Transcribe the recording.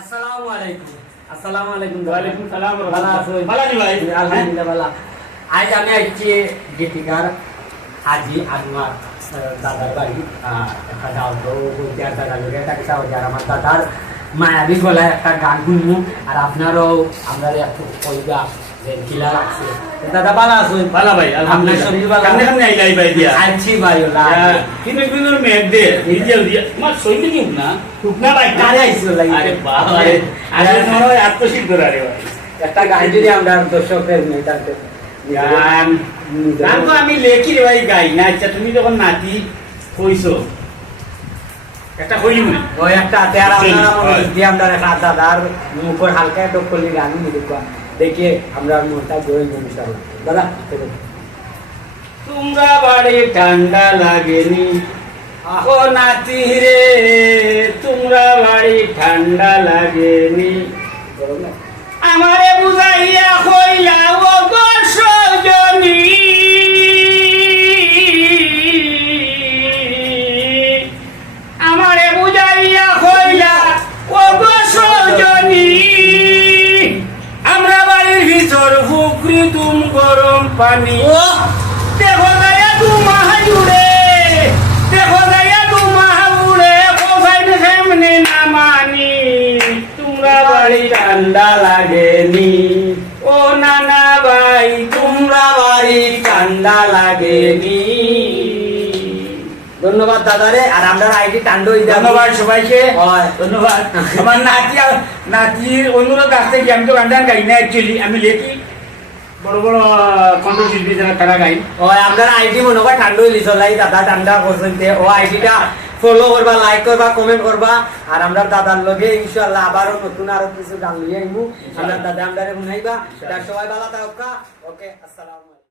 আসসালামু আলাইকুম। আসসালামু আলাইকুম। ওয়ালাইকুম সালাম। ভালো আছেন? ভালো আছি ভাই। আলহামদুলিল্লাহ ভালো। আজ আমি আইছি গীতিকার হাজি আজমার দাদার বাড়ি। একটা গাও তো বলতে আর দাদা লোক একটা কিসা হচ্ছে আর আমার দাদার মায়াবী গলায় একটা গান শুনবো আর আপনারও আমরা একটু কইবা যে কিলা লাগছে। দাদা ভালো আছেন? ভালো ভাই, আলহামদুলিল্লাহ। আপনার শরীর ভালো? কেমনে কেমনে আইলাই ভাই দিয়া? আইছি ভাই ওলা। কিন্তু কিন্তু মেঘ দে, এই যে দিয়া, আমার সইতে কি না? টুকনা ভাই কারে আইছো লাগি? আরে বাবা রে। আরে নয় আত্মসিদ্ধ রে ভাই। একটা গান যদি আমরা দর্শকের মেটাতে গান গান তো আমি লেখি রে ভাই, গাই না। আচ্ছা তুমি যখন নাতি কইছো একটা কইলি মনে ওই একটা হাতে আর আপনারা মনে দিয়ে আমরা একটা দাদার মুখের হালকা একটু করলি গান দেখবা দেখে আমরা মনটা জয় ইনশাআল্লাহ। দাদা তোমরা বাড়ি ঠান্ডা লাগেনি ও নাতি রে, তোমরা বাড়ি ঠান্ডা লাগেনি আমারে বুঝাইয়া কইলা ও গো সজনী, আমারে বুঝাইয়া কইলা ও গো সজনী, আমরা বাড়ির ভিতর পুকুরি তুম গরম পানি দেখো গায়া দুমাহ জুড়ে, দেখো গায়া দুমাহ উড়ে কোথায় সামনে না মানি, তোমরা বাড়ি ঠান্ডা লাগেনি ও নানা ভাই, তোমরা বাড়ি ঠান্ডা লাগেনি। ধন্যবাদ দাদারে আর আমরা আইডি টান্ডো ধন্যবাদ সবাইকে, হয়। ধন্যবাদ। আমার নাতির অনুরোধ আসতে কি আমি তো গান গাই না, অ্যাকচুয়ালি আমি লেখি বড় বড় কণ্ঠশিল্পী যারা তারা গাই। ওই আপনার আইডি মনে হয় ঠান্ডা হইলি চলাই দাদা ঠান্ডা করছেন ও আইডিটা ফলো করবা, লাইক করবা, কমেন্ট করবা আর আমরা দাদার লগে ইনশাআল্লাহ আবারও নতুন আরো কিছু গান লইয়া আইমু। আমরা দাদা আমরা শুনাইবা। সবাই ভালো থাকা। ওকে, আসসালামু আলাইকুম।